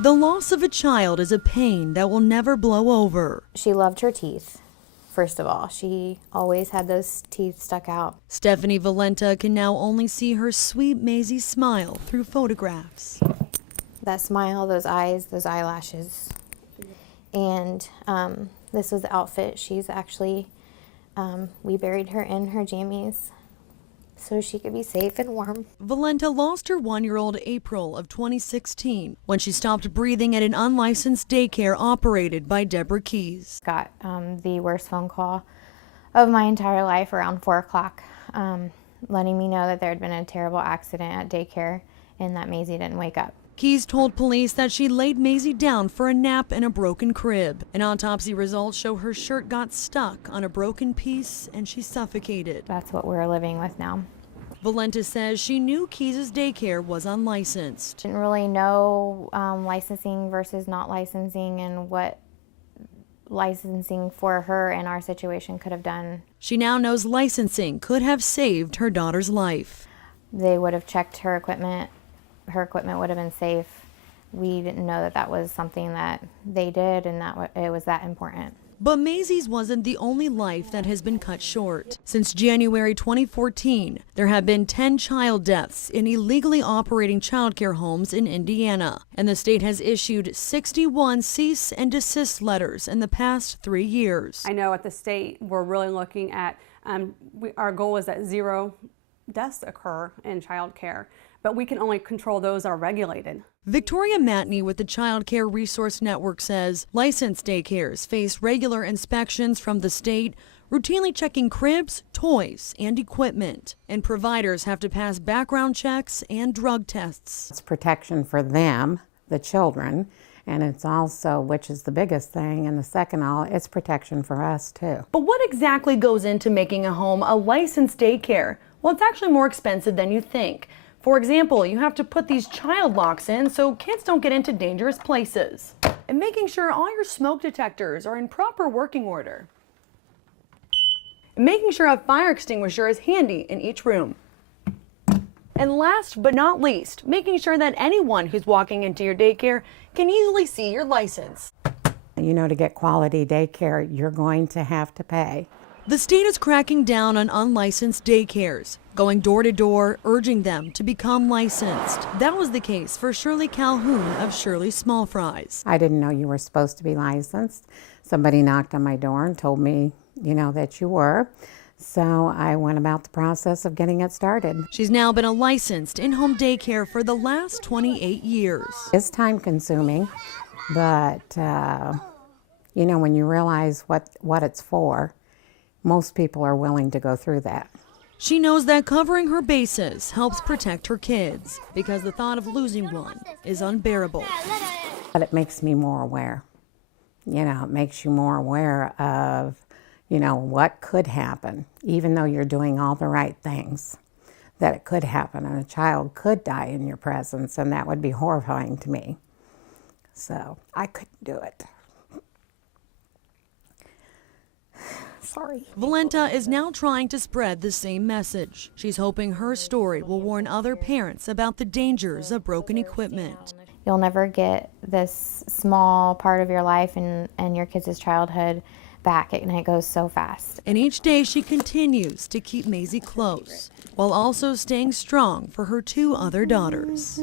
The loss of a child is a pain that will never blow over. She loved her teeth. First of all, she always had those teeth stuck out. Stephanie Valenta can now only see her sweet Maisie smile through photographs. That smile, those eyes, those eyelashes. And this was the outfit. She's actually, we buried her in her jammies so she could be safe and warm. Valenta lost her 1-year-old April of 2016 when she stopped breathing at an unlicensed daycare operated by Deborah Keys. Got the worst phone call of my entire life around 4 o'clock, letting me know that there had been a terrible accident at daycare and that Maisie didn't wake up. Keys told police that she laid Maisie down for a nap in a broken crib. An autopsy results show her shirt got stuck on a broken piece and she suffocated. That's what we're living with now. Valenta says she knew Keys' daycare was unlicensed. Didn't really know licensing versus not licensing and what licensing for her in our situation could have done. She now knows licensing could have saved her daughter's life. They would have checked her equipment. Her equipment would have been safe. We didn't know that that was something that they did and that it was that important. But Maisie's wasn't the only life that has been cut short. Since January 2014, there have been 10 child deaths in illegally operating childcare homes in Indiana, and the state has issued 61 cease and desist letters in the past 3 years. I know at the state we're really looking at, our goal is that 0 deaths occur in childcare, but we can only control those that are regulated. Victoria Matney with the Child Care Resource Network says licensed daycares face regular inspections from the state, routinely checking cribs, toys, and equipment. And providers have to pass background checks and drug tests. It's protection for them, the children, and it's also, which is the biggest thing, and the second all, it's protection for us too. But what exactly goes into making a home a licensed daycare? Well, it's actually more expensive than you think. For example, you have to put these child locks in so kids don't get into dangerous places. And making sure all your smoke detectors are in proper working order. And making sure a fire extinguisher is handy in each room. And last but not least, making sure that anyone who's walking into your daycare can easily see your license. You know, to get quality daycare, you're going to have to pay. The state is cracking down on unlicensed daycares, going door to door, urging them to become licensed. That was the case for Shirley Calhoun of Shirley Small Fries. I didn't know you were supposed to be licensed. Somebody knocked on my door and told me, you know, that you were. So I went about the process of getting it started. She's now been a licensed in-home daycare for the last 28 years. It's time consuming, but you know, when you realize what it's for, most people are willing to go through that. She knows that covering her bases helps protect her kids because the thought of losing one is unbearable. But it makes me more aware. You know, it makes you more aware of, you know, what could happen, even though you're doing all the right things, that it could happen and a child could die in your presence, and that would be horrifying to me. So I couldn't do it. Sorry. Valenta is now trying to spread the same message. She's hoping her story will warn other parents about the dangers of broken equipment. You'll never get this small part of your life and your kids' childhood back, and it goes so fast. And each day she continues to keep Maisie close, while also staying strong for her 2 other daughters.